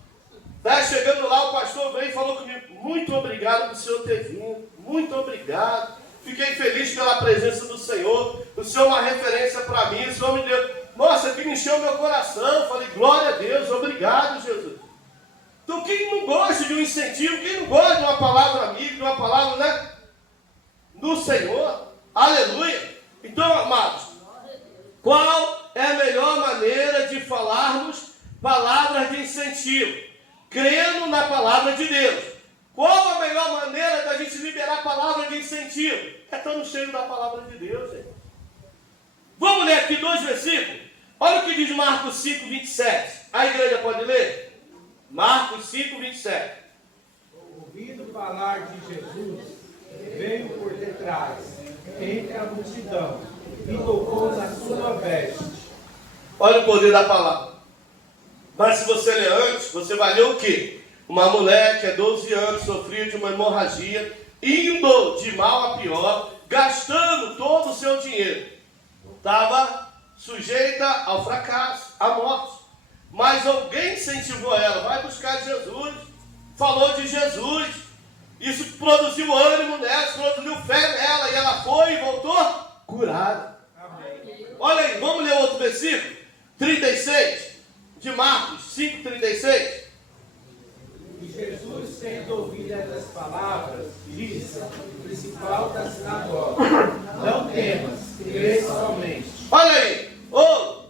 né? Chegando lá, o pastor veio e falou comigo, muito obrigado por o senhor ter vindo, muito obrigado. Fiquei feliz pela presença do Senhor. O Senhor é uma referência para mim. O Senhor me deu. Nossa, que me encheu meu coração. Falei, glória a Deus, obrigado, Jesus. Então, quem não gosta de um incentivo, quem não gosta de uma palavra amiga, de uma palavra, né, do Senhor, aleluia. Então, amados, qual é a melhor maneira de falarmos palavras de incentivo? Crendo na palavra de Deus. Qual a melhor maneira da gente liberar a palavra de incentivo? É estando cheio da palavra de Deus, gente. Vamos ler aqui 2 versículos? Olha o que diz Marcos 5, 27. A igreja pode ler? Marcos 5, 27. Ouvindo falar de Jesus, veio por detrás, entre a multidão, e tocou na sua veste. Olha o poder da palavra. Mas se você ler antes, você vai ler o quê? Uma mulher que há 12 anos sofria de uma hemorragia, indo de mal a pior, gastando todo o seu dinheiro. Estava sujeita ao fracasso, à morte. Mas alguém incentivou ela, vai buscar Jesus, falou de Jesus. Isso produziu ânimo nela, produziu fé nela, e ela foi e voltou curada. Amém. Olha aí, vamos ler outro versículo, 36, de Marcos 5, 36. E Jesus, tendo ouvido essas palavras, disse ao principal da sinagoga: não temas, crê somente. Olha aí, não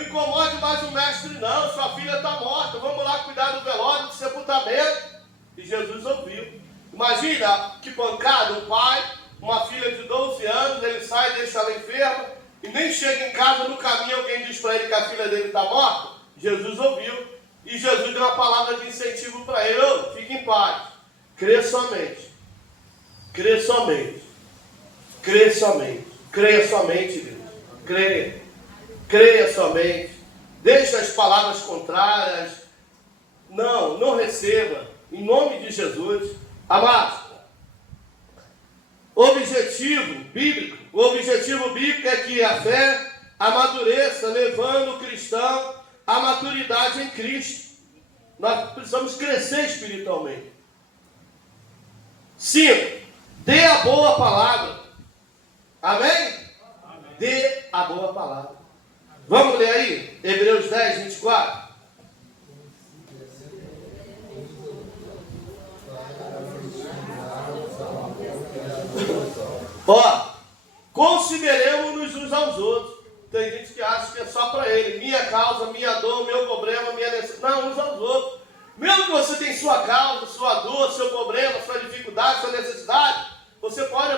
incomode mais o mestre não, sua filha está morta, vamos lá cuidar do velório, do sepultamento. E Jesus ouviu. Imagina que pancada, um pai, uma filha de 12 anos, ele sai, deixa ela enferma, e nem chega em casa, no caminho alguém diz para ele que a filha dele está morta. Jesus ouviu, e Jesus deu uma palavra de incentivo para ele: fique em paz, crê somente, crê somente, crê somente, creia somente, Deus, creia somente, deixa as palavras contrárias, não receba, em nome de Jesus. Amados, o objetivo bíblico é que a fé amadureça, levando o cristão à maturidade em Cristo. Nós precisamos crescer espiritualmente. 5. Dê a boa palavra. Amém? Amém? Dê a boa palavra. Vamos ler aí? Hebreus 10, 24. Consideremos-nos uns aos outros. Tem gente que acha que é só para ele. Minha causa, minha dor, meu problema, minha necessidade. Não, uns aos outros. Mesmo que você tenha sua causa, sua dor, seu problema, sua dificuldade, sua necessidade, você pode